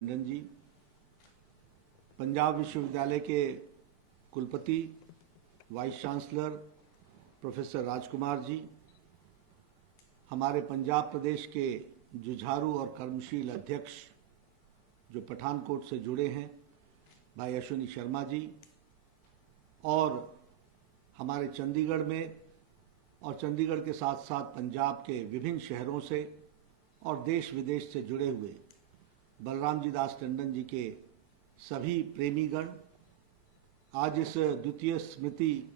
टंडन जी, पंजाब विश्वविद्यालय के कुलपति, vice chancellor professor Rajkumar ji, हमारे पंजाब प्रदेश के जुझारू और कर्मशील अध्यक्ष जो पठानकोट से जुड़े हैं भाई अश्विनी शर्मा जी, और हमारे चंडीगढ़ में और चंडीगढ़ के साथ साथ पंजाब के विभिन्न शहरों से और देश विदेश से जुड़े हुए बलराम जी दास टंडन जी के सभी प्रेमीगण, आज इस द्वितीय स्मृति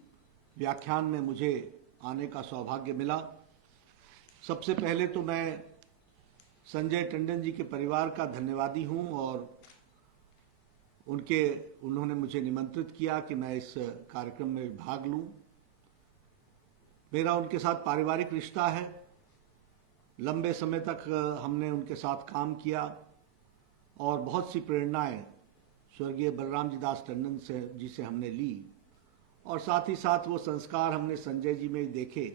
व्याख्यान में मुझे आने का सौभाग्य मिला। सबसे पहले तो मैं संजय टंडन जी के परिवार का धन्यवादी हूं और उन्होंने मुझे निमंत्रित किया कि मैं इस कार्यक्रम में भाग लूं। मेरा उनके साथ पारिवारिक रिश्ता है, लंबे समय तक हमने उनके साथ काम किया और बहुत सी प्रेरणाएं स्वर्गीय बलराम जी दास टंडन जी से हमने ली और साथ ही साथ वो संस्कार हमने संजय जी में देखे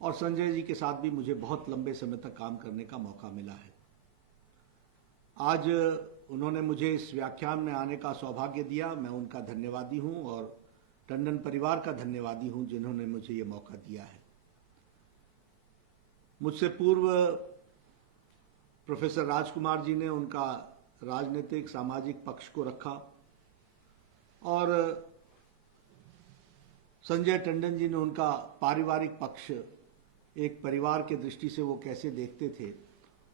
और संजय जी के साथ भी मुझे बहुत लंबे समय तक काम करने का मौका मिला है। आज उन्होंने मुझे इस व्याख्यान में आने का सौभाग्य दिया, मैं उनका धन्यवादी हूं और टंडन परिवार का धन्यवादी हूं जिन्होंने मुझे ये मौका दिया है। मुझसे पूर्व प्रोफेसर राजकुमार जी ने उनका राजनीतिक सामाजिक पक्ष को रखा और संजय टंडन जी ने उनका पारिवारिक पक्ष, एक परिवार के दृष्टि से वो कैसे देखते थे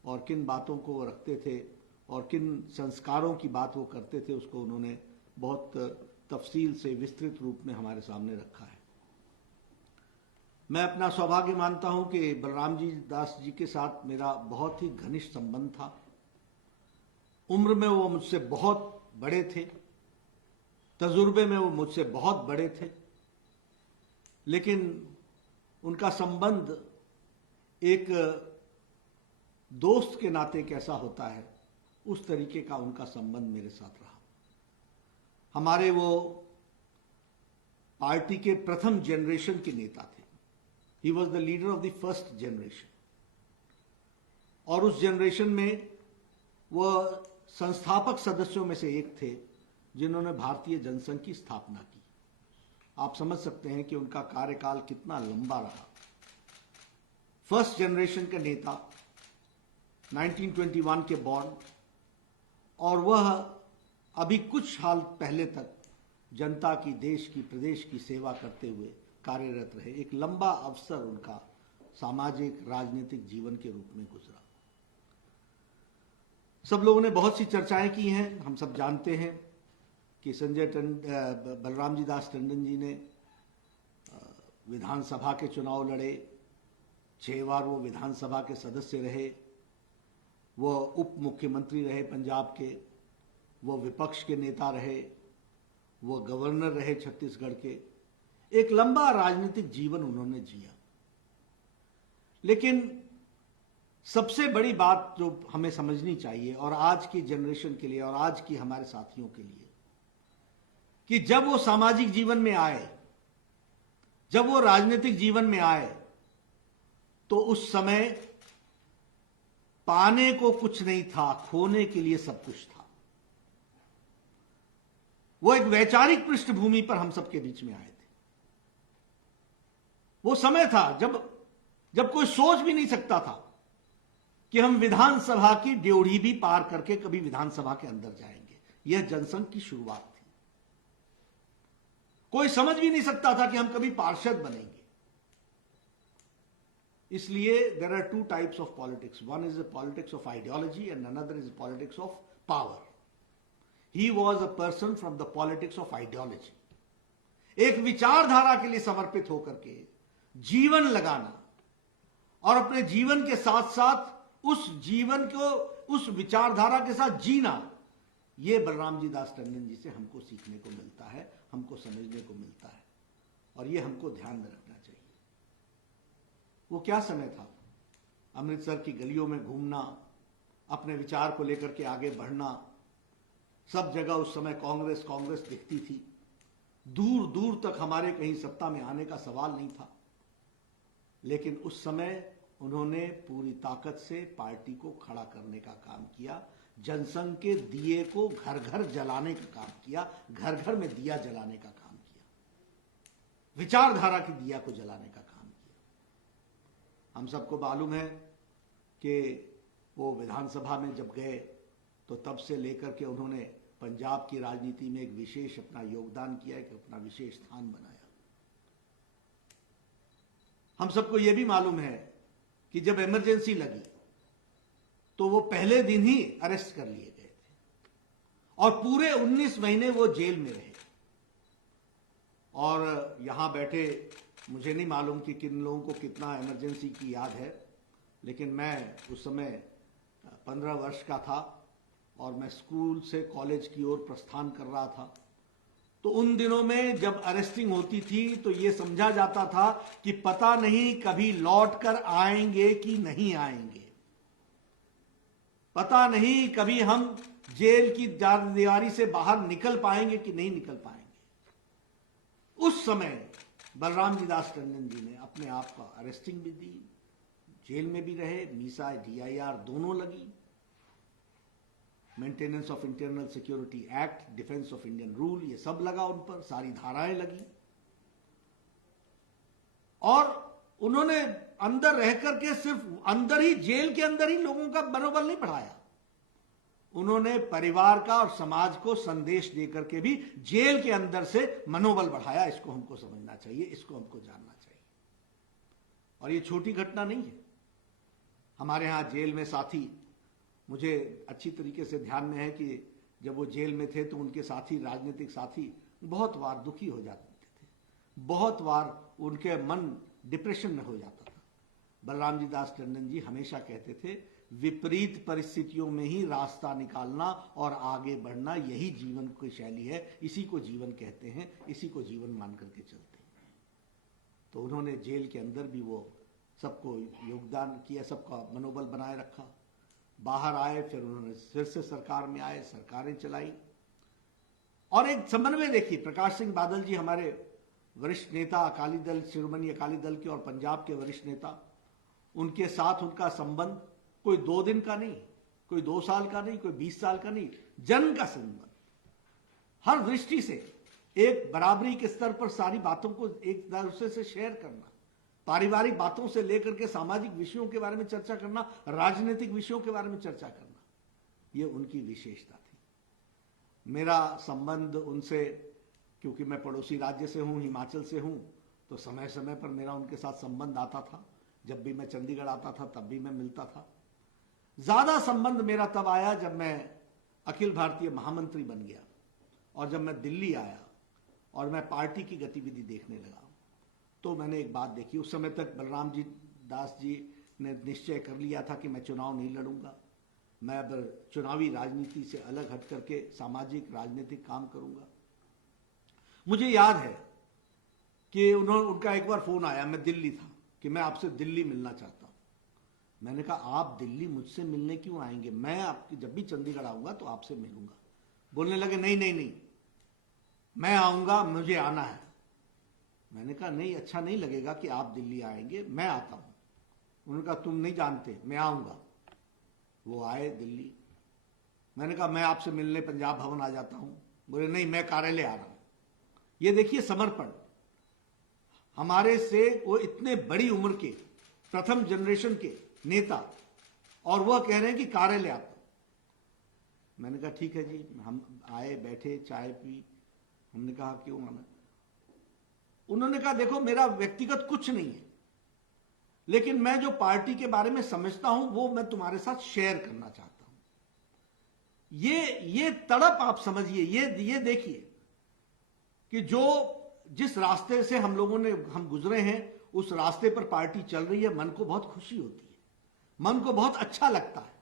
और किन बातों को वो रखते थे और किन संस्कारों की बात वो करते थे, उसको उन्होंने बहुत तफसील से विस्तृत रूप में हमारे सामने रखा है। मैं अपना सौभाग्य मानता हूं कि बलराम जी दास जी के साथ मेरा बहुत ही घनिष्ठ संबंध था। उम्र में वो मुझसे बहुत बड़े थे, तजुर्बे में वो मुझसे बहुत बड़े थे, लेकिन उनका संबंध एक दोस्त के नाते कैसा होता है, उस तरीके का उनका संबंध मेरे साथ रहा। हमारे वो पार्टी के प्रथम जनरेशन के नेता थे। He was the leader of the first generation. और उस जनरेशन में वह संस्थापक सदस्यों में से एक थे जिन्होंने भारतीय जनसंघ की स्थापना की। आप समझ सकते हैं कि उनका कार्यकाल कितना लंबा रहा। फर्स्ट जनरेशन का नेता, 1921 के बॉर्न, और वह अभी कुछ साल पहले तक जनता की, देश की, प्रदेश की सेवा करते हुए कार्यरत रहे। एक लंबा अवसर उनका सामाजिक राजनीतिक जीवन के रूप में गुजरा। सब लोगों ने बहुत सी चर्चाएं की हैं। हम सब जानते हैं कि बलराम जी दास टंडन जी ने विधानसभा के चुनाव लड़े, 6 बार वो विधानसभा के सदस्य रहे, वो उप मुख्यमंत्री रहे पंजाब के, वो विपक्ष के नेता रहे, वो गवर्नर रहे छत्तीसगढ़ के। एक लंबा राजनीतिक जीवन उन्होंने जिया। लेकिन सबसे बड़ी बात जो हमें समझनी चाहिए और आज की जनरेशन के लिए और आज की हमारे साथियों के लिए, कि जब वो सामाजिक जीवन में आए, जब वो राजनीतिक जीवन में आए, तो उस समय पाने को कुछ नहीं था, खोने के लिए सब कुछ था। वो एक वैचारिक पृष्ठभूमि पर हम सबके बीच में आए थे। वो समय था जब कोई सोच भी नहीं सकता था कि हम विधानसभा की ड्योढ़ी भी पार करके कभी विधानसभा के अंदर जाएंगे। यह जनसंघ की शुरुआत थी। कोई समझ भी नहीं सकता था कि हम कभी पार्षद बनेंगे। इसलिए there are 2 types of politics. One is the politics of ideology and another is politics of power. He was a person from the politics of ideology. एक विचारधारा के लिए समर्पित होकर के जीवन लगाना और अपने जीवन के साथ साथ उस जीवन को, उस विचारधारा के साथ जीना, यह बलराम जी दास टंडन जी से हमको सीखने को मिलता है, हमको समझने को मिलता है और यह हमको ध्यान में रखना चाहिए। वो क्या समय था, अमृतसर की गलियों में घूमना, अपने विचार को लेकर के आगे बढ़ना। सब जगह उस समय कांग्रेस कांग्रेस दिखती थी। दूर दूर तक हमारे कहीं सत्ता में आने का सवाल नहीं था, लेकिन उस समय उन्होंने पूरी ताकत से पार्टी को खड़ा करने का काम किया, जनसंघ के दिए को घर घर जलाने का काम किया, घर घर में दिया जलाने का काम किया, विचारधारा की दिया को जलाने का काम किया। हम सबको मालूम है कि वो विधानसभा में जब गए तो तब से लेकर के उन्होंने पंजाब की राजनीति में एक विशेष अपना योगदान किया, एक अपना विशेष स्थान बनाया। हम सबको यह भी मालूम है कि जब इमरजेंसी लगी तो वो पहले दिन ही अरेस्ट कर लिए गए थे और पूरे 19 महीने वो जेल में रहे। और यहां बैठे मुझे नहीं मालूम कि किन लोगों को कितना इमरजेंसी की याद है, लेकिन मैं उस समय 15 वर्ष का था और मैं स्कूल से कॉलेज की ओर प्रस्थान कर रहा था। तो उन दिनों में जब अरेस्टिंग होती थी तो यह समझा जाता था कि पता नहीं कभी लौट कर आएंगे कि नहीं आएंगे, पता नहीं कभी हम जेल की दीवारी से बाहर निकल पाएंगे कि नहीं निकल पाएंगे। उस समय बलराम जी दास टंडन जी ने अपने आप का अरेस्टिंग भी दी, जेल में भी रहे, मीसा DIR दोनों लगी, maintenance of internal security act, defence of Indian rule, ये सब लगा उन पर, सारी धाराएं लगी। और उन्होंने अंदर रह करके सिर्फ अंदर ही, जेल के अंदर ही लोगों का मनोबल नहीं बढ़ाया, उन्होंने परिवार का और समाज को संदेश देकर के भी जेल के अंदर से मनोबल बढ़ाया। इसको हमको समझना चाहिए, इसको हमको जानना चाहिए। और ये छोटी घटना नहीं है। हमारे यहां जेल में साथी, मुझे अच्छी तरीके से ध्यान में है कि जब वो जेल में थे तो उनके साथी, राजनीतिक साथी, बहुत बार दुखी हो जाते थे, बहुत बार उनके मन डिप्रेशन में हो जाता था। बलराम जी दास टंडन जी हमेशा कहते थे, विपरीत परिस्थितियों में ही रास्ता निकालना और आगे बढ़ना, यही जीवन की शैली है, इसी को जीवन कहते हैं, इसी को जीवन मान करके चलते हैं। तो उन्होंने जेल के अंदर भी वो सबको योगदान किया, सबका मनोबल बनाए रखा। बाहर आए, फिर उन्होंने फिर से सरकार में आए, सरकारें चलाई। और एक समन्वय देखिए, प्रकाश सिंह बादल जी हमारे वरिष्ठ नेता, अकाली दल, शिरोमणि अकाली दल के और पंजाब के वरिष्ठ नेता, उनके साथ उनका संबंध कोई 2 दिन का नहीं, कोई 2 साल का नहीं, कोई 20 साल का नहीं, जन्म का संबंध। हर दृष्टि से एक बराबरी के स्तर पर सारी बातों को एक दूसरे से शेयर करना, पारिवारिक बातों से लेकर के सामाजिक विषयों के बारे में चर्चा करना, राजनीतिक विषयों के बारे में चर्चा करना, यह उनकी विशेषता थी। मेरा संबंध उनसे, क्योंकि मैं पड़ोसी राज्य से हूं, हिमाचल से हूं, तो समय समय पर मेरा उनके साथ संबंध आता था। जब भी मैं चंडीगढ़ आता था तब भी मैं मिलता था। ज्यादा संबंध मेरा तब आया जब मैं अखिल भारतीय महामंत्री बन गया और जब मैं दिल्ली आया और मैं पार्टी की गतिविधि देखने लगा, तो मैंने एक बात देखी। उस समय तक बलराम जी दास जी ने निश्चय कर लिया था कि मैं चुनाव नहीं लड़ूंगा, मैं अब चुनावी राजनीति से अलग हट करके सामाजिक राजनीतिक काम करूंगा। मुझे याद है कि उनका एक बार फोन आया, मैं दिल्ली था, कि मैं आपसे दिल्ली मिलना चाहता हूं। मैंने कहा, आप दिल्ली मुझसे मिलने क्यों आएंगे, मैं आपकी जब भी चंडीगढ़ आऊंगा तो आपसे मिलूंगा। बोलने लगे, नहीं नहीं नहीं, मैं आऊंगा, मुझे आना है। मैंने कहा, नहीं, अच्छा नहीं लगेगा कि आप दिल्ली आएंगे, मैं आता हूं। उन्होंने कहा, तुम नहीं जानते, मैं आऊंगा। वो आए दिल्ली। मैंने कहा, मैं आपसे मिलने पंजाब भवन आ जाता हूं। बोले, नहीं, मैं कार्यालय आ रहा हूं। ये देखिए समर्पण, हमारे से वो इतने बड़ी उम्र के प्रथम जनरेशन के नेता, और वह कह रहे हैं कि कार्यालय आता हूं। मैंने कहा, ठीक है जी। हम आए, बैठे, चाय पी। हमने कहा, क्यों आना? उन्होंने कहा, देखो, मेरा व्यक्तिगत कुछ नहीं है, लेकिन मैं जो पार्टी के बारे में समझता हूं वो मैं तुम्हारे साथ शेयर करना चाहता हूं। ये तड़प आप समझिए, ये देखिए कि जिस रास्ते से हम गुजरे हैं, उस रास्ते पर पार्टी चल रही है। मन को बहुत खुशी होती है, मन को बहुत अच्छा लगता है,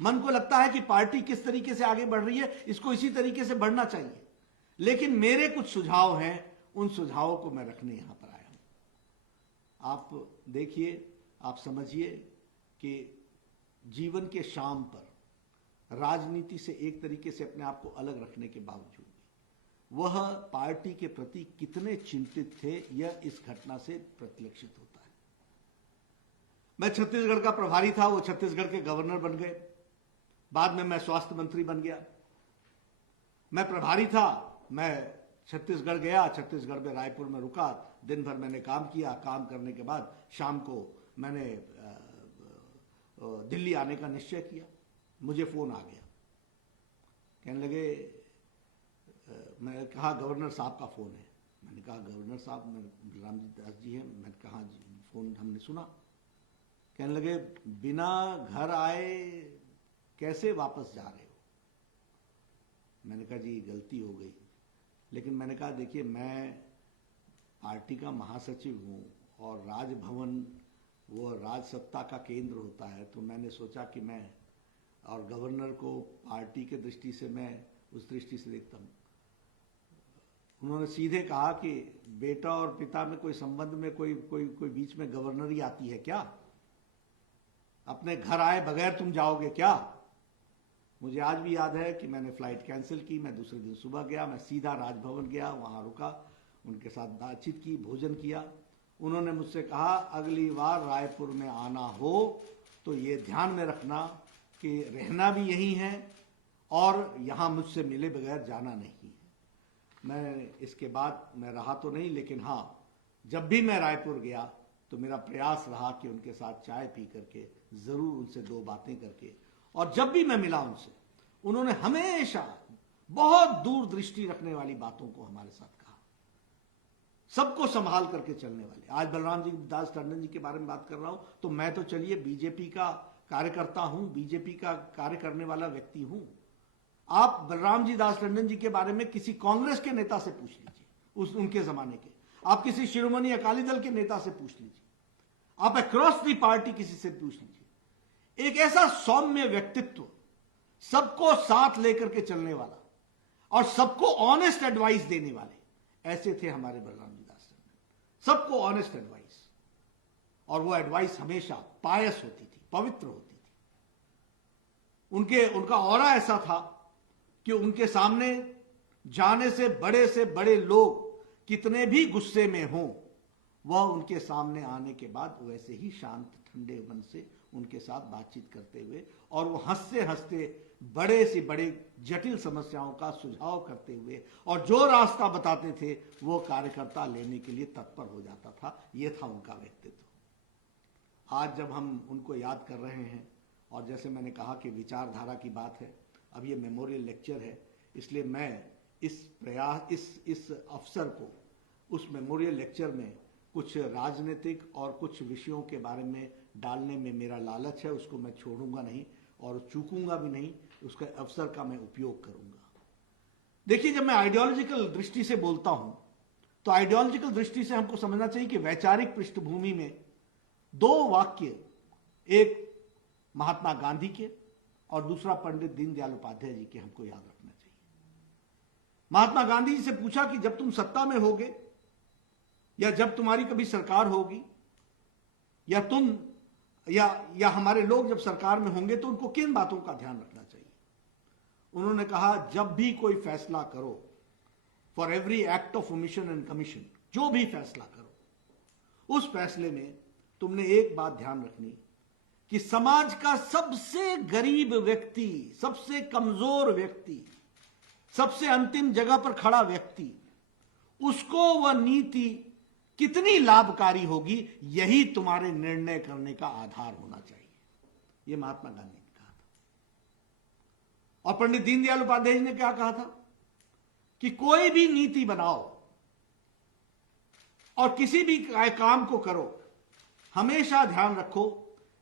मन को लगता है कि पार्टी किस तरीके से आगे बढ़ रही है, इसको इसी तरीके से बढ़ना चाहिए। लेकिन मेरे कुछ सुझाव हैं, उन सुझावों को मैं रखने यहां पर आया हूं। आप देखिए, आप समझिए कि जीवन के शाम पर राजनीति से एक तरीके से अपने आप को अलग रखने के बावजूद वह पार्टी के प्रति कितने चिंतित थे, यह इस घटना से प्रतिलक्षित होता है। मैं छत्तीसगढ़ का प्रभारी था, वो छत्तीसगढ़ के गवर्नर बन गए। बाद में मैं स्वास्थ्य मंत्री बन गया। मैं प्रभारी था, मैं छत्तीसगढ़ गया, छत्तीसगढ़ में रायपुर में रुका, दिन भर मैंने काम किया। काम करने के बाद शाम को मैंने दिल्ली आने का निश्चय किया। मुझे फोन आ गया, कहने लगे, मैं कहा गवर्नर साहब का फोन है। मैंने कहा गवर्नर साहब, बलराम जी दास जी हैं। मैंने कहा जी, फोन हमने सुना। कहने लगे बिना घर आए कैसे वापस जा रहे हो? मैंने कहा जी गलती हो गई। लेकिन मैंने कहा देखिए, मैं पार्टी का महासचिव हूँ और राजभवन वो राज सत्ता का केंद्र होता है, तो मैंने सोचा कि मैं और गवर्नर को पार्टी के दृष्टि से मैं उस दृष्टि से देखता हूँ। उन्होंने सीधे कहा कि बेटा और पिता में कोई संबंध में कोई कोई कोई बीच में गवर्नरी आती है क्या? अपने घर आए बगैर तुम जाओगे क्या? मुझे आज भी याद है कि मैंने फ्लाइट कैंसिल की, मैं दूसरे दिन सुबह गया, मैं सीधा राजभवन गया, वहां रुका, उनके साथ बातचीत की, भोजन किया। उन्होंने मुझसे कहा अगली बार रायपुर में आना हो तो ये ध्यान में रखना कि रहना भी यही है और यहां मुझसे मिले बगैर जाना नहीं है। मैं इसके बाद मैं रहा तो नहीं, लेकिन हाँ, जब भी मैं रायपुर गया तो मेरा प्रयास रहा कि उनके साथ चाय पी करके जरूर उनसे दो बातें करके, और जब भी मैं मिला उनसे, उन्होंने हमेशा बहुत दूरदृष्टि रखने वाली बातों को हमारे साथ कहा, सबको संभाल करके चलने वाले। आज बलराम जी दास टंडन जी के बारे में बात कर रहा हूं तो मैं तो चलिए बीजेपी का कार्यकर्ता हूं, बीजेपी का कार्य करने वाला व्यक्ति हूं। आप बलराम जी दास टंडन जी के बारे में किसी कांग्रेस के नेता से पूछ लीजिए, उनके जमाने के, आप किसी शिरोमणि अकाली दल के नेता से पूछ लीजिए, आप अक्रॉस दी पार्टी किसी से पूछ लीजिए। एक ऐसा सौम्य व्यक्तित्व, सबको साथ लेकर के चलने वाला और सबको ऑनेस्ट एडवाइस देने वाले, ऐसे थे हमारे बलराम जी दास टंडन। सबको ऑनेस्ट एडवाइस, और वो एडवाइस हमेशा पायस होती थी, पवित्र होती थी। उनका ऑरा ऐसा था कि उनके सामने जाने से बड़े लोग कितने भी गुस्से में हों, वह उनके सामने आने के बाद वैसे ही शांत ठंडे मन से उनके साथ बातचीत करते हुए, और वो हंसते हंसते बड़े से बड़े जटिल समस्याओं का सुझाव करते हुए, और जो रास्ता बताते थे वो कार्यकर्ता लेने के लिए तत्पर हो जाता था। ये था उनका व्यक्तित्व। आज जब हम उनको याद कर रहे हैं, और जैसे मैंने कहा कि विचारधारा की बात है, अब ये मेमोरियल लेक्चर है, इसलिए मैं इस अवसर को, उस मेमोरियल लेक्चर में कुछ राजनीतिक और कुछ विषयों के बारे में डालने में मेरा लालच है, उसको मैं छोड़ूंगा नहीं और चूकूंगा भी नहीं, उसके अवसर का मैं उपयोग करूंगा। देखिए, जब मैं आइडियोलॉजिकल दृष्टि से बोलता हूं तो आइडियोलॉजिकल दृष्टि से हमको समझना चाहिए कि वैचारिक पृष्ठभूमि में दो वाक्य, एक महात्मा गांधी के और दूसरा पंडित दीनदयाल उपाध्याय जी के, हमको याद रखना चाहिए। महात्मा गांधी जी से पूछा कि जब तुम सत्ता में होगे, या जब तुम्हारी कभी सरकार होगी, या तुम या हमारे लोग जब सरकार में होंगे, तो उनको किन बातों का ध्यान रखना चाहिए। उन्होंने कहा जब भी कोई फैसला करो, for every act of omission and commission, जो भी फैसला करो, उस फैसले में तुमने एक बात ध्यान रखनी कि समाज का सबसे गरीब व्यक्ति, सबसे कमजोर व्यक्ति, सबसे अंतिम जगह पर खड़ा व्यक्ति, उसको वह नीति कितनी लाभकारी होगी, यही तुम्हारे निर्णय करने का आधार होना चाहिए। यह महात्मा गांधी ने कहा था। और पंडित दीनदयाल उपाध्याय जी ने क्या कहा था कि कोई भी नीति बनाओ और किसी भी काम को करो, हमेशा ध्यान रखो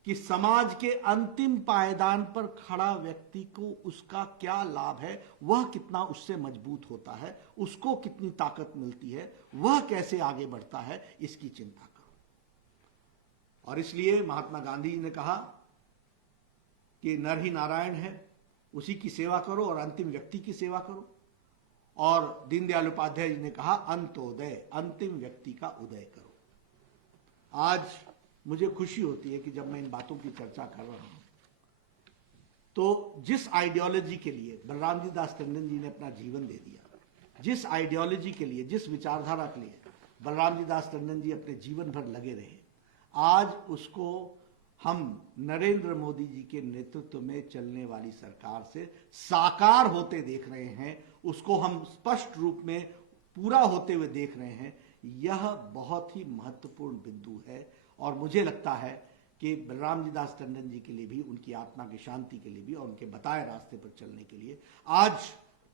कि समाज के अंतिम पायदान पर खड़ा व्यक्ति को उसका क्या लाभ है, वह कितना उससे मजबूत होता है, उसको कितनी ताकत मिलती है, वह कैसे आगे बढ़ता है, इसकी चिंता करो। और इसलिए महात्मा गांधी जी ने कहा कि नर ही नारायण है, उसी की सेवा करो और अंतिम व्यक्ति की सेवा करो। और दीनदयाल उपाध्याय जी ने कहा अंत्योदय, अंतिम व्यक्ति का उदय करो। आज मुझे खुशी होती है कि जब मैं इन बातों की चर्चा कर रहा हूं, तो जिस आइडियोलॉजी के लिए बलराम जी दास टंडन जी ने अपना जीवन दे दिया, जिस आइडियोलॉजी के लिए, जिस विचारधारा के लिए बलराम जी दास टंडन जी अपने जीवन भर लगे रहे, आज उसको हम नरेंद्र मोदी जी के नेतृत्व में चलने वाली सरकार से साकार होते देख रहे हैं, उसको हम स्पष्ट रूप में पूरा होते हुए देख रहे हैं। यह बहुत ही महत्वपूर्ण बिंदु है और मुझे लगता है कि बलराम जी दास टंडन जी के लिए भी, उनकी आत्मा की शांति के लिए भी और उनके बताए रास्ते पर चलने के लिए आज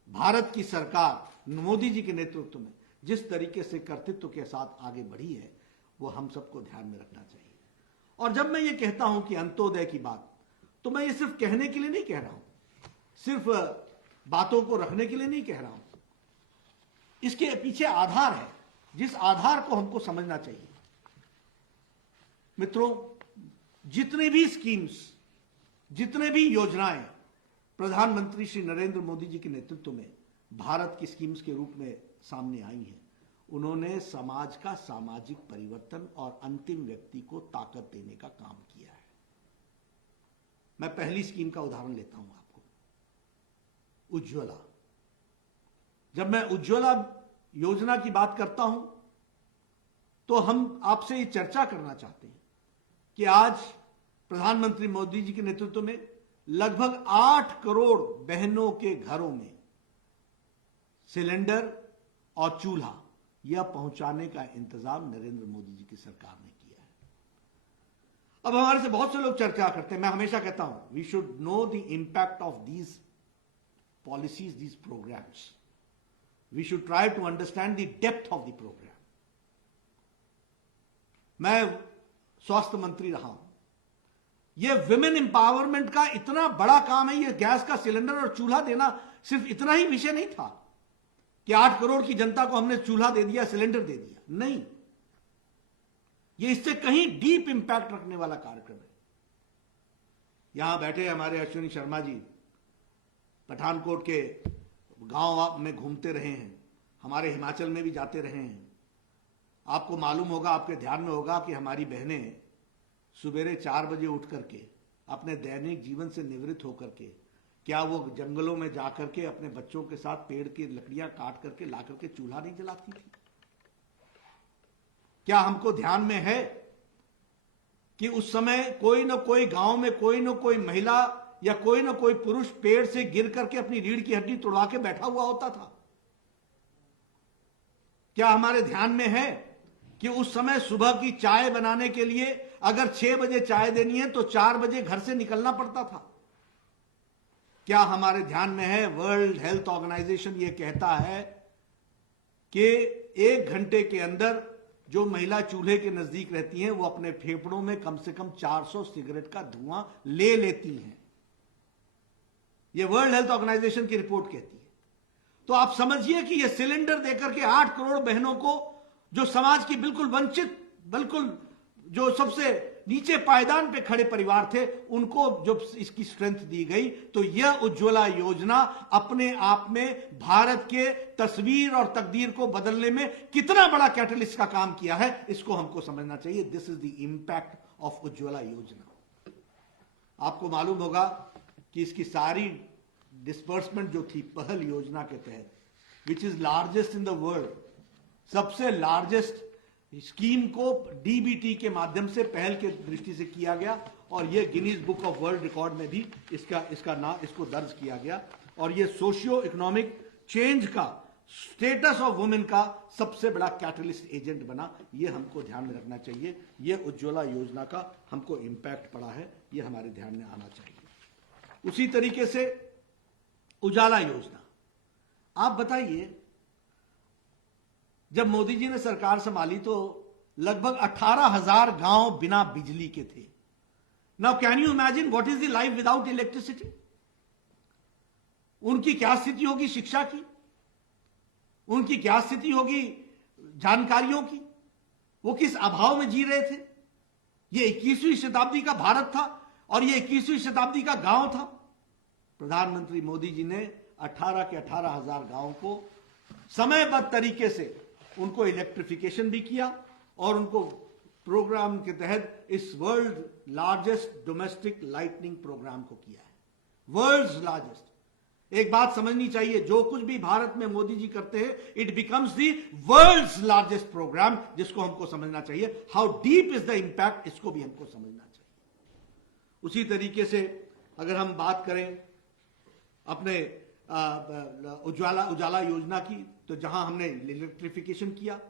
भारत की सरकार मोदी जी के नेतृत्व में जिस तरीके से कर्तृत्व के साथ आगे बढ़ी है, वो हम सबको ध्यान में रखना चाहिए। और जब मैं ये कहता हूं कि अंत्योदय की बात, तो मैं ये सिर्फ कहने के लिए नहीं कह रहा हूं, सिर्फ बातों को रखने के लिए नहीं कह रहा हूं। इसके पीछे आधार है, जिस आधार को हमको समझना चाहिए। मित्रों, जितने भी स्कीम्स, जितने भी योजनाएं प्रधानमंत्री श्री नरेंद्र मोदी जी के नेतृत्व में भारत की स्कीम्स के रूप में सामने आई हैं, उन्होंने समाज का सामाजिक परिवर्तन और अंतिम व्यक्ति को ताकत देने का काम किया है। मैं पहली स्कीम का उदाहरण लेता हूं आपको, उज्ज्वला। जब मैं उज्ज्वला योजना की बात करता हूं तो हम आपसे ये चर्चा करना चाहते हैं कि आज प्रधानमंत्री मोदी जी के नेतृत्व में लगभग 8 करोड़ बहनों के घरों में सिलेंडर और चूल्हा यह पहुंचाने का इंतजाम नरेंद्र मोदी जी की सरकार ने किया है। अब हमारे से बहुत से लोग चर्चा करते हैं, मैं हमेशा कहता हूं we should know the impact of these policies, these programmes. We should try to understand the depth of the programme. मैं स्वास्थ्य मंत्री रहा हूं, यह विमेन एम्पावरमेंट का इतना बड़ा काम है। यह गैस का सिलेंडर और चूल्हा देना सिर्फ इतना ही विषय नहीं था कि 8 करोड़ की जनता को हमने चूल्हा दे दिया, सिलेंडर दे दिया, नहीं। यह इससे कहीं डीप इंपैक्ट रखने वाला कार्यक्रम है। यहां बैठे हमारे अश्विनी शर्मा जी पठानकोट के गांव में घूमते रहे हैं, हमारे हिमाचल में भी जाते रहे हैं। आपको मालूम होगा, आपके ध्यान में होगा कि हमारी बहनें सुबेरे 4 बजे उठ करके अपने दैनिक जीवन से निवृत्त होकर के क्या वो जंगलों में जाकर के अपने बच्चों के साथ पेड़ की लकड़ियां काट करके ला करके चूल्हा नहीं जलाती थी? क्या हमको ध्यान में है कि उस समय कोई ना कोई गांव में कोई ना कोई महिला या कोई ना कोई पुरुष पेड़ से गिर करके अपनी रीढ़ की हड्डी तोड़वा के बैठा हुआ होता था? क्या हमारे ध्यान में है कि उस समय सुबह की चाय बनाने के लिए अगर 6 बजे चाय देनी है तो 4 बजे घर से निकलना पड़ता था? क्या हमारे ध्यान में है वर्ल्ड हेल्थ ऑर्गेनाइजेशन ये कहता है कि 1 घंटे के अंदर जो महिला चूल्हे के नजदीक रहती हैं वो अपने फेफड़ों में कम से कम 400 सिगरेट का धुआं ले लेती हैं। ये वर्ल्ड हेल्थ ऑर्गेनाइजेशन की रिपोर्ट कहती है। तो आप समझिए कि ये सिलेंडर देकर के 8 करोड़ बहनों को, जो समाज की बिल्कुल वंचित, बिल्कुल जो सबसे नीचे पायदान पे खड़े परिवार थे, उनको जब इसकी स्ट्रेंथ दी गई, तो यह उज्ज्वला योजना अपने आप में भारत के तस्वीर और तकदीर को बदलने में कितना बड़ा कैटलिस्ट का काम किया है, इसको हमको समझना चाहिए। This is the impact of Ujjwala योजना। आपको मालूम होगा कि इसकी सारी डिस्बर्समेंट जो थी पहल योजना के तहत, which is largest in the world, सबसे लार्जेस्ट स्कीम को डीबीटी के माध्यम से पहल के दृष्टि से किया गया और यह Guinness book of world record में भी इसको दर्ज किया गया। और यह सोशियो इकोनॉमिक चेंज का, स्टेटस ऑफ वुमेन का सबसे बड़ा कैटलिस्ट एजेंट बना। यह हमको ध्यान में रखना चाहिए। यह उज्ज्वला योजना का हमको इंपैक्ट पड़ा है, यह हमारे ध्यान में आना चाहिए। उसी तरीके से उजाला योजना, आप बताइए, जब मोदी जी ने सरकार संभाली तो लगभग 18,000 गांव बिना बिजली के थे। Now can you imagine what is the life without electricity? उनकी क्या स्थिति होगी शिक्षा की, उनकी क्या स्थिति होगी जानकारियों की, वो किस अभाव में जी रहे थे। ये 21वीं शताब्दी का भारत था और ये 21वीं शताब्दी का गांव था। प्रधानमंत्री मोदी जी ने 18 के 18,000 गांवों को समयबद्ध तरीके से उनको इलेक्ट्रिफिकेशन भी किया और उनको प्रोग्राम के तहत इस world largest domestic lightning programme को किया है, वर्ल्ड्स लार्जेस्ट। एक बात समझनी चाहिए, जो कुछ भी भारत में मोदी जी करते हैं, it becomes the world's largest programme, जिसको हमको समझना चाहिए। How deep is the impact, इसको भी हमको समझना चाहिए। उसी तरीके से अगर हम बात करें अपने उजाला योजना की, तो जहां हमने इलेक्ट्रिफिकेशन किया,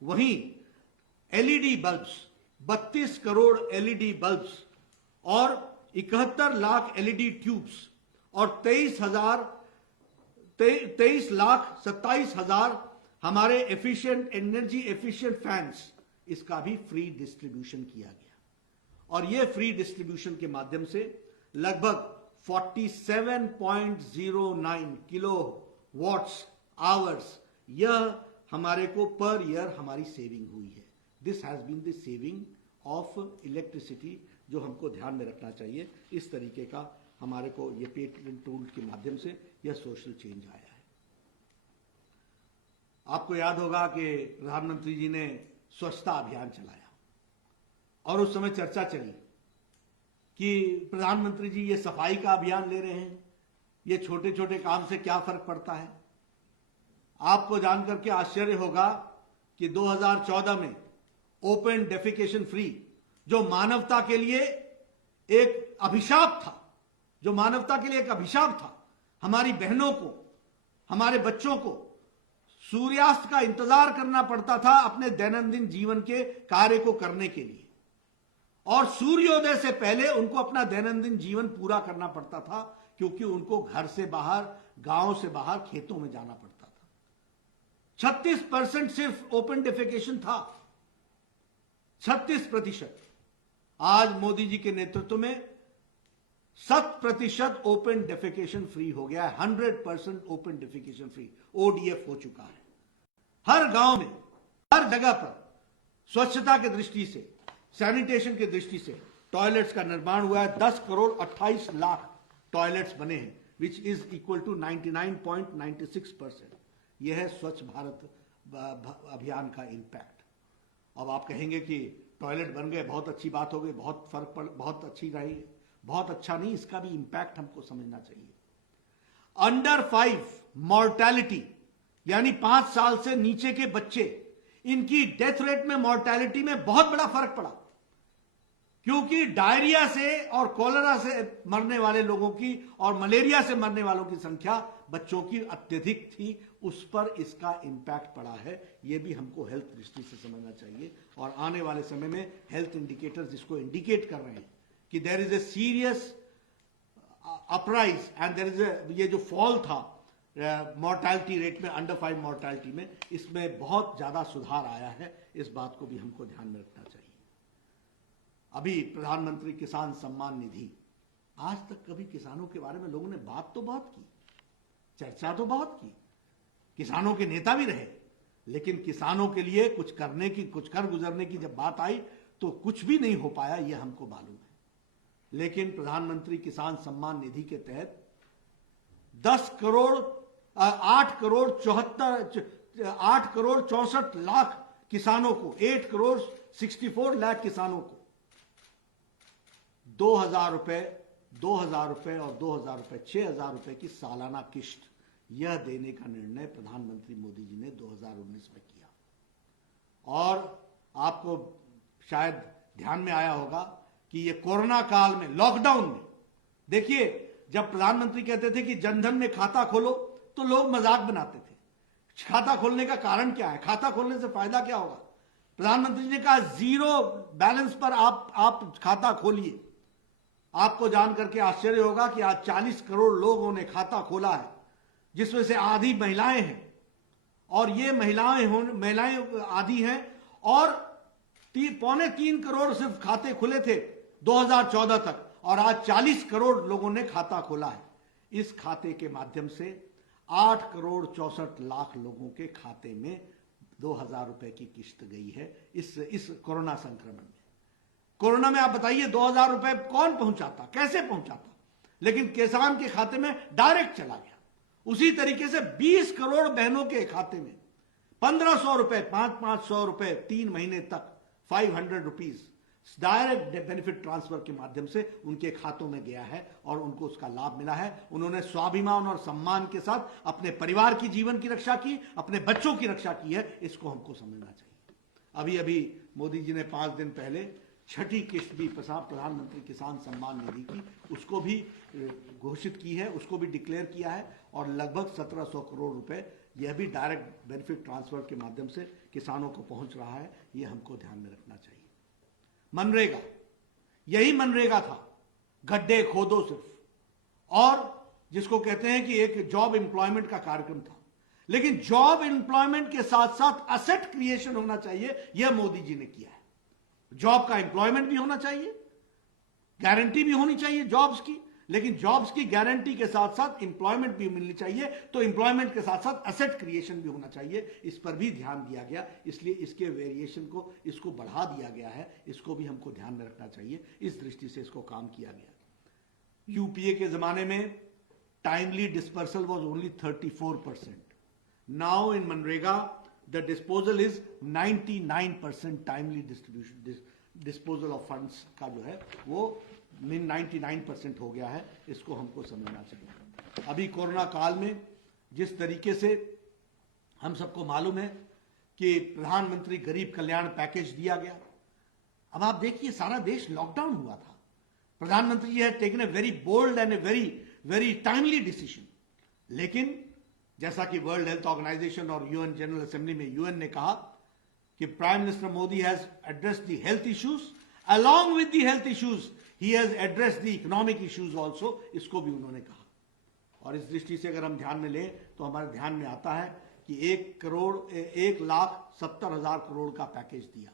वहीं LED bulbs, 32 crore LED bulbs और 71 लाख एलईडी ट्यूब्स और 23,27,000 हमारे एफिशिएंट एनर्जी एफिशिएंट फैंस, इसका भी फ्री डिस्ट्रीब्यूशन किया गया। और यह फ्री डिस्ट्रीब्यूशन के माध्यम से लगभग 47.09 किलो वॉट्स आवर्स, यह हमारे को पर ईयर हमारी सेविंग हुई है। This has been the saving of electricity, जो हमको ध्यान में रखना चाहिए। इस तरीके का हमारे को ये पेटेंट टूल के माध्यम से यह सोशल चेंज आया है। आपको याद होगा कि प्रधानमंत्री जी ने स्वच्छता अभियान चलाया और उस समय चर्चा चली कि प्रधानमंत्री जी ये सफाई का अभियान ले रहे हैं, ये छोटे छोटे काम से क्या फर्क पड़ता है। आपको जानकर के आश्चर्य होगा कि 2014 में ओपन डेफिकेशन फ्री, जो मानवता के लिए एक अभिशाप था, जो मानवता के लिए एक अभिशाप था, हमारी बहनों को, हमारे बच्चों को सूर्यास्त का इंतजार करना पड़ता था अपने दैनंदिन जीवन के कार्य को करने के लिए, और सूर्योदय से पहले उनको अपना दैनंदिन जीवन पूरा करना पड़ता था, क्योंकि उनको घर से बाहर, गांव से बाहर, खेतों में जाना पड़ता था। 36% सिर्फ ओपन डेफिकेशन था, 36%। आज मोदी जी के नेतृत्व में 100% ओपन डेफिकेशन फ्री हो गया है। 100% ओपन डेफिकेशन फ्री, ओडीएफ हो चुका है। हर गांव में, हर जगह पर स्वच्छता की दृष्टि से, सैनिटेशन की दृष्टि से टॉयलेट्स का निर्माण हुआ है। 10 करोड़ 28 लाख टॉयलेट्स बने हैं, विच इज इक्वल टू 99.96%। यह है स्वच्छ भारत अभियान का इंपैक्ट। अब आप कहेंगे कि टॉयलेट बन गए, बहुत अच्छी बात हो गई, बहुत फर्क पड़, बहुत अच्छी रही। बहुत अच्छा नहीं, इसका भी इंपैक्ट हमको समझना चाहिए। अंडर 5 मॉर्टैलिटी, यानी 5 साल से नीचे के बच्चे, इनकी डेथ रेट में, मॉर्टैलिटी में बहुत बड़ा फर्क पड़ा, क्योंकि डायरिया से और कॉलेरा से मरने वाले लोगों की और मलेरिया से मरने वालों की संख्या बच्चों की अत्यधिक थी। उस पर इसका इंपैक्ट पड़ा है। यह भी हमको हेल्थ दृष्टि से समझना चाहिए। और आने वाले समय में हेल्थ इंडिकेटर्स इसको इंडिकेट कर रहे हैं कि there is a serious uprise and there is ये जो फॉल था मॉर्टैलिटी रेट में, अंडर 5 मॉर्टैलिटी में, इसमें बहुत ज्यादा सुधार आया है। इस बात को भी हमको ध्यान में रखना चाहिए। अभी प्रधानमंत्री किसान सम्मान निधि, आज तक कभी किसानों के बारे में लोगों ने बात तो बहुत की, चर्चा तो बहुत की, किसानों के नेता भी रहे, लेकिन किसानों के लिए कुछ करने की, कुछ कर गुजरने की जब बात आई तो कुछ भी नहीं हो पाया, यह हमको मालूम है। लेकिन प्रधानमंत्री किसान सम्मान निधि के तहत 8 करोड़ 64 लाख किसानों को, 8 करोड़ 64 लाख किसानों को 2,000 रुपए और 2,000 रुपए, 6,000 रुपए की सालाना किश्त, यह देने का निर्णय प्रधानमंत्री मोदी जी ने 2019 में किया। और आपको शायद ध्यान में आया होगा कि ये कोरोना काल में, लॉकडाउन में, देखिए जब प्रधानमंत्री कहते थे कि जनधन में खाता खोलो तो लोग मजाक बनाते थे। खाता खोलने का कारण क्या है, खाता खोलने से फायदा क्या होगा। प्रधानमंत्री जी ने कहा 0 बैलेंस पर आप खाता खोलिए। आपको जान करके आश्चर्य होगा कि आज 40 करोड़ लोगों ने खाता खोला है, जिसमें से आधी महिलाएं हैं। और ये महिलाएं आधी हैं, और 3.25 करोड़ सिर्फ खाते खुले थे 2014 तक, और आज 40 करोड़ लोगों ने खाता खोला है। इस खाते के माध्यम से 8 करोड़ 64 लाख लोगों के खाते में 2,000 रुपए की किश्त गई है इस कोरोना संक्रमण में। कोरोना में आप बताइए 2,000 रुपए कौन पहुंचाता, कैसे पहुंचाता, लेकिन किसान के खाते में डायरेक्ट चला गया। उसी तरीके से 20 करोड़ बहनों के खाते में 1,500 रुपए, 500 रुपए 3 महीने तक, 500 रुपीज डायरेक्ट बेनिफिट ट्रांसफर के माध्यम से उनके खातों में गया है और उनको उसका लाभ मिला है। उन्होंने स्वाभिमान और सम्मान के साथ अपने परिवार की जीवन की रक्षा की, अपने बच्चों की रक्षा की है। इसको हमको समझना चाहिए। अभी मोदी जी ने 5 दिन पहले छठी किस्त भी प्रधानमंत्री किसान सम्मान निधि की उसको भी घोषित की है, उसको भी डिक्लेयर किया है और लगभग 1700 करोड़ रुपए यह भी डायरेक्ट बेनिफिट ट्रांसफर के माध्यम से किसानों को पहुंच रहा है। ये हमको ध्यान में रखना चाहिए। मनरेगा, यही मनरेगा था, गड्ढे खोदो सिर्फ, और जिसको कहते हैं कि एक जॉब एम्प्लॉयमेंट का कार्यक्रम था। लेकिन जॉब एम्प्लॉयमेंट के साथ साथ असेट क्रिएशन होना चाहिए, यह मोदी जी ने किया है। जॉब का एम्प्लॉयमेंट भी होना चाहिए, गारंटी भी होनी चाहिए जॉब्स की, लेकिन जॉब्स की गारंटी के साथ साथ एम्प्लॉयमेंट भी मिलनी चाहिए, तो एम्प्लॉयमेंट के साथ साथ एसेट क्रिएशन भी होना चाहिए। इस पर भी ध्यान दिया गया, इसलिए इसके वेरिएशन को इसको बढ़ा दिया गया है, इसको भी हमको ध्यान में रखना चाहिए। इस दृष्टि से इसको काम किया गया। यूपीए के जमाने में timely dispersal was only 34%. Now in Manrega, the disposal is 99% timely distribution, disposal of funds का जो है वो 99% हो गया है। इसको हमको समझना चाहिए। अभी कोरोना काल में जिस तरीके से हम सबको मालूम है कि प्रधानमंत्री गरीब कल्याण पैकेज दिया गया, अब आप देखिए सारा देश लॉकडाउन हुआ था। प्रधानमंत्री ji have taken a very bold and a very timely decision, लेकिन जैसा कि वर्ल्ड हेल्थ ऑर्गेनाइजेशन और यूएन जनरल असेंबली में यूएन ने कहा कि prime minister Modi has addressed the health issues, along with the health issues he has addressed the economic issues also, इसको भी उन्होंने कहा। और इस दृष्टि से अगर हम ध्यान में लें तो हमारे ध्यान में आता है कि 1,70,000 करोड़ का पैकेज दिया।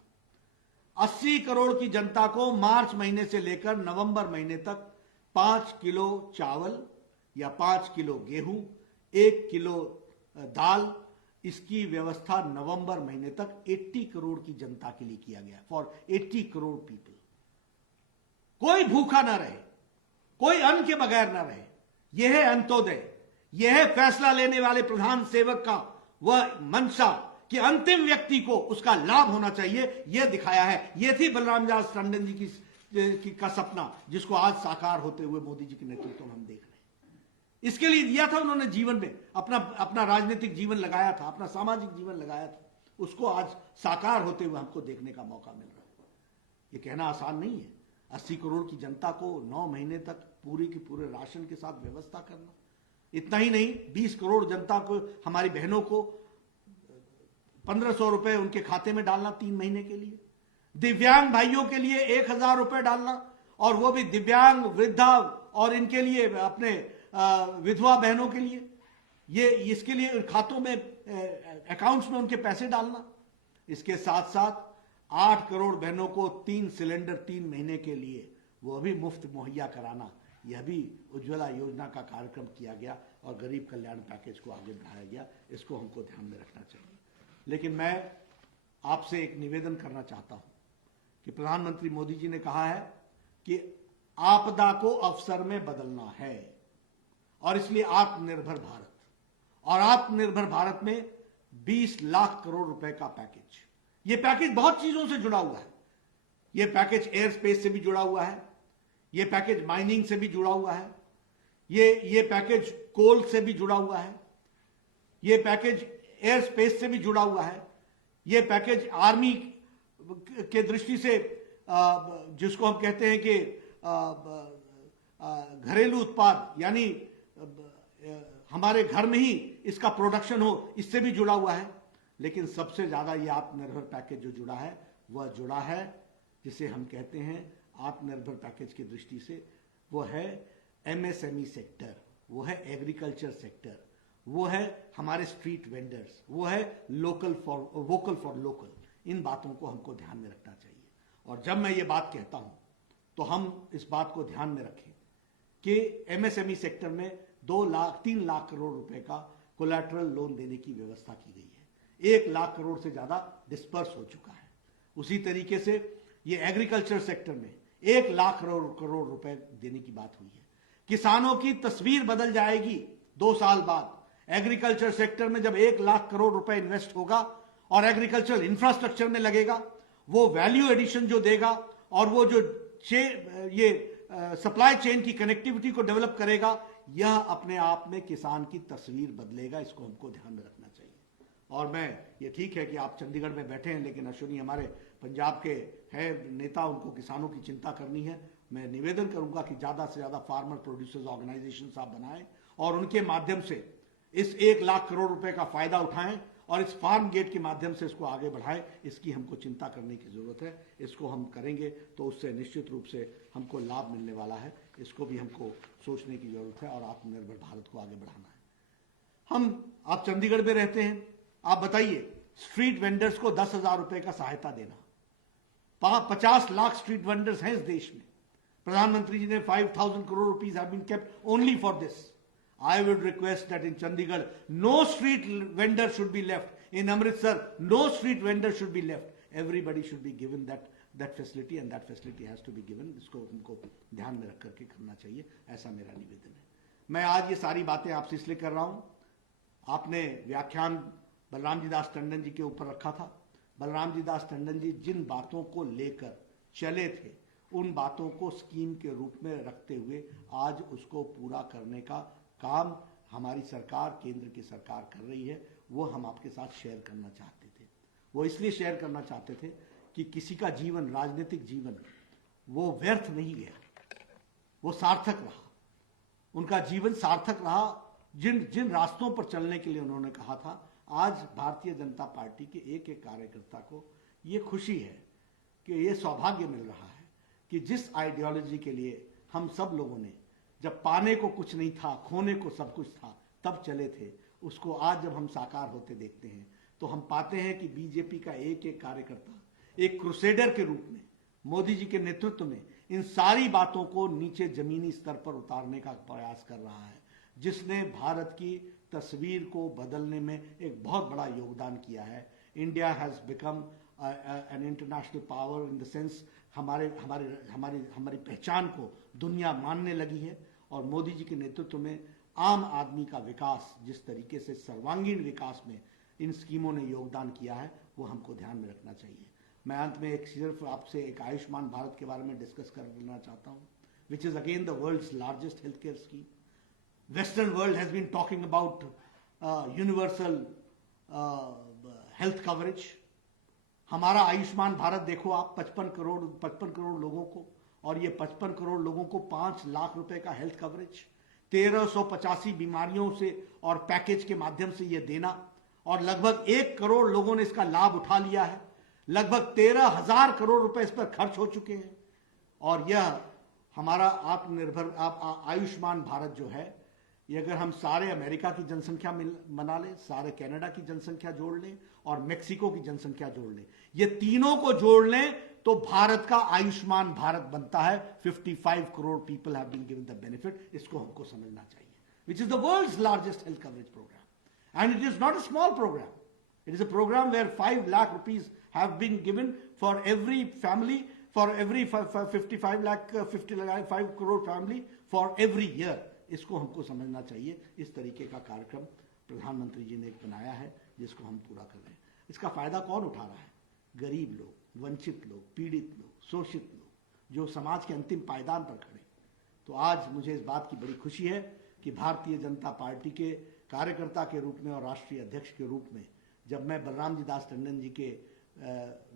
80 करोड़ की जनता को मार्च महीने से लेकर नवंबर महीने तक 5 किलो चावल या 5 किलो गेहूं, 1 किलो दाल, इसकी व्यवस्था नवंबर महीने तक 80 करोड़ की जनता के लिए किया गया, फॉर 80 करोड़ पीपल। कोई भूखा ना रहे, कोई अन्न के बगैर ना रहे। यह है अंत्योदय, यह है फैसला लेने वाले प्रधान सेवक का वह मंशा कि अंतिम व्यक्ति को उसका लाभ होना चाहिए, यह दिखाया है। यह थी बलराम दास टंडन जी का सपना, जिसको आज साकार होते हुए मोदी जी के नेतृत्व में हम देख रहे हैं। इसके लिए दिया था उन्होंने, जीवन में अपना राजनीतिक जीवन लगाया था, अपना सामाजिक जीवन लगाया था, उसको आज साकार होते हुए हमको देखने का मौका मिल रहा है। ये कहना आसान नहीं है। 80 करोड़ की जनता को 9 महीने तक पूरी की पूरे राशन के साथ व्यवस्था करना, इतना ही नहीं 20 करोड़ जनता को, हमारी बहनों को 1500 रुपए उनके खाते में डालना 3 महीने के लिए, दिव्यांग भाइयों के लिए 1000 रुपए डालना, और वो भी दिव्यांग, वृद्धा और इनके लिए अपने विधवा बहनों के लिए, ये इसके लिए खातों में अकाउंट्स में उनके पैसे डालना। इसके साथ साथ 8 करोड़ बहनों को 3 सिलेंडर 3 महीने के लिए वो भी मुफ्त मुहैया कराना, यह भी उज्ज्वला योजना का कार्यक्रम किया गया और गरीब कल्याण पैकेज को आगे बढ़ाया गया। इसको हमको ध्यान में रखना चाहिए। लेकिन मैं आपसे एक निवेदन करना चाहता हूं कि प्रधानमंत्री मोदी जी ने कहा है कि आपदा को अवसर में बदलना है, और इसलिए आत्मनिर्भर भारत, और आत्मनिर्भर भारत में 20 लाख करोड़ रुपए का पैकेज। यह पैकेज बहुत चीजों से जुड़ा हुआ है। यह पैकेज एयर स्पेस से भी जुड़ा हुआ है, यह पैकेज माइनिंग से भी जुड़ा हुआ है, ये पैकेज कोल से भी जुड़ा हुआ है, यह पैकेज एयर स्पेस से भी जुड़ा हुआ है, यह पैकेज आर्मी के दृष्टि से जिसको हम कहते हैं कि घरेलू उत्पाद, यानी हमारे घर में ही इसका प्रोडक्शन हो, इससे भी जुड़ा हुआ है। लेकिन सबसे ज्यादा ये आत्मनिर्भर पैकेज जो जुड़ा है, वह जुड़ा है जिसे हम कहते हैं आत्मनिर्भर पैकेज की दृष्टि से, वो है एमएसएमई सेक्टर, वो है एग्रीकल्चर सेक्टर, वो है हमारे स्ट्रीट वेंडर्स, वो है वोकल फॉर लोकल। इन बातों को हमको ध्यान में रखना चाहिए। और जब मैं ये बात कहता हूं तो हम इस बात को ध्यान में रखें कि एमएसएमई सेक्टर में 3 लाख करोड़ रुपए का कोलैटरल लोन देने की व्यवस्था की गई है। 1 लाख करोड़ से ज्यादा डिस्पर्स हो चुका है। उसी तरीके से ये एग्रीकल्चर सेक्टर में 1 लाख करोड़ रुपए देने की बात हुई है। किसानों की तस्वीर बदल जाएगी 2 साल बाद। एग्रीकल्चर सेक्टर में जब 1 लाख करोड़ रुपए इन्वेस्ट होगा और एग्रीकल्चर इंफ्रास्ट्रक्चर में लगेगा, वो वैल्यू एडिशन जो देगा और वो जो सप्लाई चेन की कनेक्टिविटी को डेवलप करेगा, यह अपने आप में किसान की तस्वीर बदलेगा। इसको हमको ध्यान में रखना चाहिए। और मैं, ये ठीक है कि आप चंडीगढ़ में बैठे हैं, लेकिन अश्विनी हमारे पंजाब के हैं नेता, उनको किसानों की चिंता करनी है। मैं निवेदन करूंगा कि ज़्यादा से ज़्यादा फार्मर प्रोड्यूसर्स ऑर्गेनाइजेशन आप बनाएं और उनके माध्यम से इस 1 लाख करोड़ रुपए का फायदा उठाएं और इस फार्म गेट के माध्यम से इसको आगे बढ़ाएं। इसकी हमको चिंता करने की जरूरत है। इसको हम करेंगे तो उससे निश्चित रूप से हमको लाभ मिलने वाला है। इसको भी हमको सोचने की जरूरत है और आत्मनिर्भर भारत को आगे बढ़ाना है। आप चंडीगढ़ में रहते हैं, आप बताइए, स्ट्रीट वेंडर्स को 10,000 रुपए का सहायता देना, 50 लाख स्ट्रीट वेंडर्स हैं इस देश में। प्रधानमंत्री जी ने 5,000 crore rupees have been kept only for this. I would request that in Chandigarh, no street vendor should be left. In Amritsar, no street vendor should be left. Everybody should be given that facility, and that facility has to be given. इसको उनको ध्यान में रख करके करना चाहिए, ऐसा मेरा निवेदन है। मैं आज ये सारी बातें आपसे इसलिए कर रहा हूं, आपने व्याख्यान बलराम जी दास टंडन जी के ऊपर रखा था। बलराम जी दास टंडन जी जिन बातों को लेकर चले थे, उन बातों को स्कीम के रूप में रखते हुए आज उसको पूरा करने का काम हमारी सरकार, केंद्र की सरकार कर रही है। वो हम आपके साथ शेयर करना चाहते थे। वो इसलिए शेयर करना चाहते थे कि किसी का जीवन, राजनीतिक जीवन, वो व्यर्थ नहीं गया, वो सार्थक रहा। उनका जीवन सार्थक रहा। जिन रास्तों पर चलने के लिए उन्होंने कहा था, आज भारतीय जनता पार्टी के एक एक कार्यकर्ता को ये खुशी है कि ये सौभाग्य मिल रहा है कि जिस आइडियोलॉजी के लिए हम सब लोगों ने, जब पाने को कुछ नहीं था, खोने को सब कुछ था, तब चले थे, उसको आज जब हम साकार होते देखते हैं तो हम पाते हैं कि बीजेपी का एक एक कार्यकर्ता एक क्रूसेडर के रूप में मोदी जी के नेतृत्व में इन सारी बातों को नीचे जमीनी स्तर पर उतारने का प्रयास कर रहा है, जिसने भारत की तस्वीर को बदलने में एक बहुत बड़ा योगदान किया है। India has become an international power in the sense हमारी पहचान को दुनिया मानने लगी है। और मोदी जी के नेतृत्व में आम आदमी का विकास, जिस तरीके से सर्वांगीण विकास में इन स्कीमों ने योगदान किया है, वो हमको ध्यान में रखना चाहिए। मैं अंत में एक सिर्फ आपसे एक आयुष्मान भारत के बारे में डिस्कस करना चाहता हूँ, which is again the world's largest health care scheme. Western world has been talking about universal health coverage. हमारा आयुष्मान भारत देखो आप, 55 करोड़ लोगों को, और ये 55 करोड़ लोगों को 5 लाख रुपए का हेल्थ कवरेज, 1385 बीमारियों से और पैकेज के माध्यम से ये देना, और लगभग 1 करोड़ लोगों ने इसका लाभ उठा लिया है। लगभग 13,000 करोड़ रुपए इस पर खर्च हो चुके हैं। और यह हमारा आत्मनिर्भर आयुष्मान भारत जो है, ये अगर हम सारे अमेरिका की जनसंख्या बना लें, सारे कनाडा की जनसंख्या जोड़ लें और मेक्सिको की जनसंख्या जोड़ लें, ये तीनों को जोड़ लें तो भारत का आयुष्मान भारत बनता है। 55 crore people have been given the benefit. इसको हमको समझना चाहिए, which is the world's largest health coverage programme, and it is not a small programme. It is a programme where 5 lakh rupees have been given for every family, for every 55 crore family for every year। इसको हमको समझना चाहिए। इस तरीके का कार्यक्रम प्रधानमंत्री जी ने एक बनाया है, जिसको हम पूरा कर रहे हैं। इसका फायदा कौन उठा रहा है? गरीब लोग, वंचित लोग, पीड़ित लोग, शोषित लोग, जो समाज के अंतिम पायदान पर खड़े। तो आज मुझे इस बात की बड़ी खुशी है कि भारतीय जनता पार्टी के कार्यकर्ता के रूप में और राष्ट्रीय अध्यक्ष के रूप में, जब मैं बलराम जी दास टंडन जी के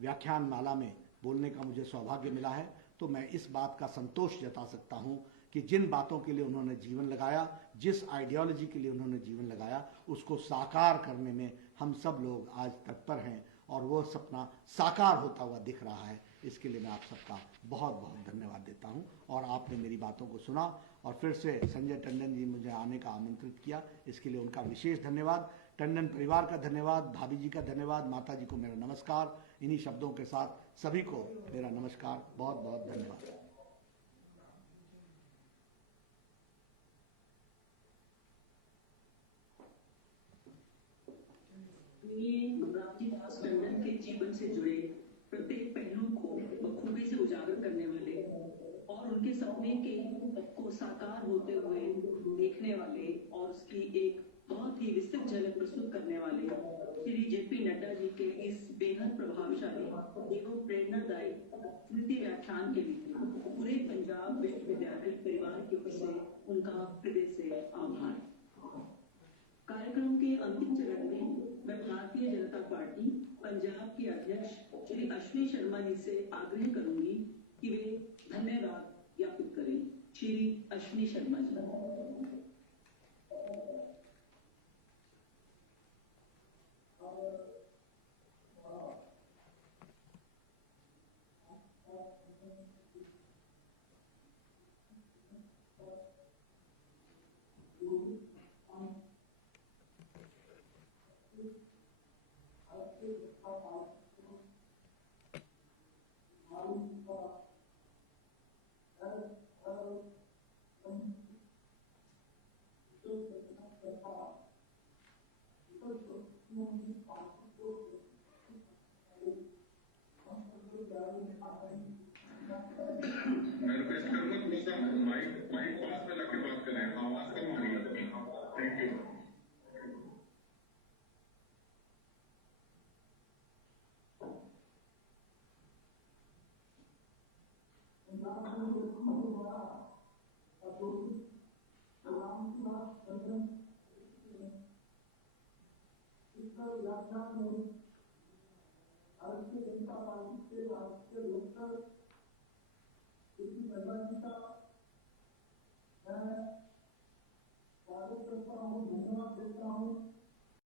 व्याख्यान माला में बोलने का मुझे सौभाग्य मिला है, तो मैं इस बात का संतोष जता सकता हूं कि जिन बातों के लिए उन्होंने जीवन लगाया, जिस आइडियोलॉजी के लिए उन्होंने जीवन लगाया, उसको साकार करने में हम सब लोग आज तत्पर हैं, और वो सपना साकार होता हुआ दिख रहा है। इसके लिए मैं आप सबका बहुत बहुत धन्यवाद देता हूं। और आपने मेरी बातों को सुना, और फिर से संजय टंडन जी मुझे आने का आमंत्रित किया, इसके लिए उनका विशेष धन्यवाद। टंडन परिवार का धन्यवाद, भाभी जी का धन्यवाद, माता जी को मेरा नमस्कार। इन्हीं शब्दों के साथ सभी को मेरा नमस्कार, बहुत बहुत धन्यवाद। बलराम जी दास टंडन के जीवन से जुड़े प्रत्येक पहलू को बखूबी से उजागर करने वाले और उनके सपने को साकार होते हुए देखने वाले और उसकी एक बहुत ही विस्तृत झलक प्रस्तुत करने वाले श्री जेपी नड्डा जी के इस बेहद प्रभावशाली एवं प्रेरणादायी स्मृति व्याख्यान के लिए पूरे पंजाब विश्वविद्यालय परिवार की ओर से उनका हृदय से आभार। कार्यक्रम के अंतिम चरण में मैं भारतीय जनता पार्टी पंजाब के अध्यक्ष श्री अश्विनी शर्मा जी से आग्रह करूंगी कि वे धन्यवाद ज्ञापित करें। श्री अश्विनी शर्मा जी। मैं रिक्वेस्ट करूंगा थोड़ा सा माइक माइक पास में लाके बात करें, आवाज कम आ रही है। Thank you. मैं स्वागत करता हूँ, धन्यवाद देता हूँ।